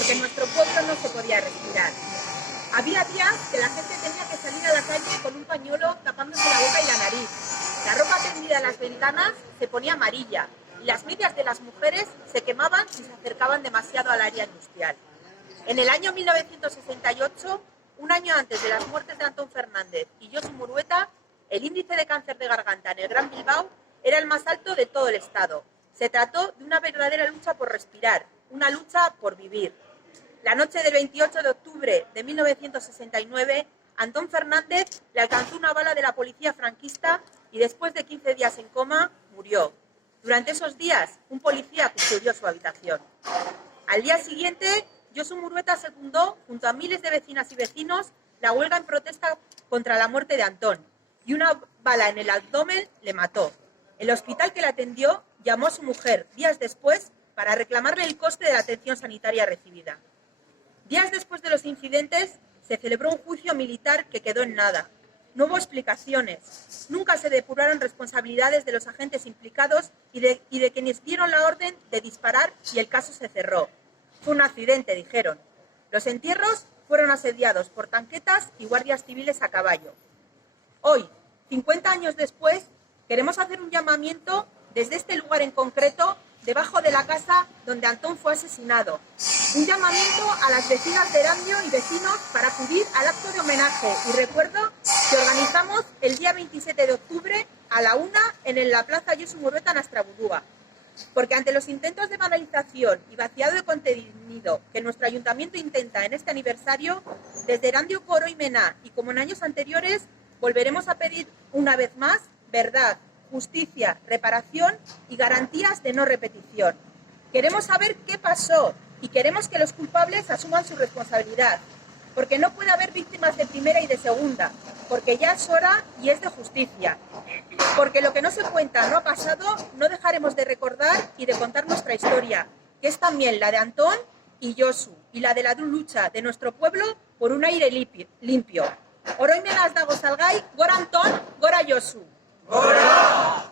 porque en nuestro pueblo no se podía respirar. Había días que la gente tenía que salir a la calle con un pañuelo tapándose la boca y la nariz. La ropa tendida en las ventanas se ponía amarilla y las medias de las mujeres se quemaban si se acercaban demasiado al área industrial. En el año 1968, un año antes de las muertes de Antón Fernández y Josu Murueta, el índice de cáncer de garganta en el Gran Bilbao era el más alto de todo el Estado. Se trató de una verdadera lucha por respirar, una lucha por vivir. La noche del 28 de octubre de 1969, Antón Fernández le alcanzó una bala de la policía franquista y después de 15 días en coma, murió. Durante esos días, un policía custodió su habitación. Al día siguiente, Josu Murueta secundó, junto a miles de vecinas y vecinos, la huelga en protesta contra la muerte de Antón, y una bala en el abdomen le mató. El hospital que la atendió llamó a su mujer días después para reclamarle el coste de la atención sanitaria recibida. Días después de los incidentes, se celebró un juicio militar que quedó en nada. No hubo explicaciones. Nunca se depuraron responsabilidades de los agentes implicados y de quienes dieron la orden de disparar, y el caso se cerró. Fue un accidente, dijeron. Los entierros fueron asediados por tanquetas y guardias civiles a caballo. Hoy, 50 años después, queremos hacer un llamamiento desde este lugar en concreto, debajo de la casa donde Antón fue asesinado. Un llamamiento a las vecinas de Erandio y vecinos para acudir al acto de homenaje y recuerdo que organizamos el día 27 de octubre a la 1 en la plaza Josu Murueta en Astrabudúa. Porque ante los intentos de banalización y vaciado de contenido que nuestro ayuntamiento intenta en este aniversario, desde Erandio, Coro y Mená, y como en años anteriores, volveremos a pedir una vez más verdad, justicia, reparación y garantías de no repetición. Queremos saber qué pasó y queremos que los culpables asuman su responsabilidad, porque no puede haber víctimas de primera y de segunda, porque ya es hora y es de justicia. Porque lo que no se cuenta no ha pasado, no dejaremos de recordar y de contar nuestra historia, que es también la de Antón y Josu, y la de la lucha de nuestro pueblo por un aire limpio. Oroimenaz dago salgai, gora Antón, gora Josu. ¡Gora!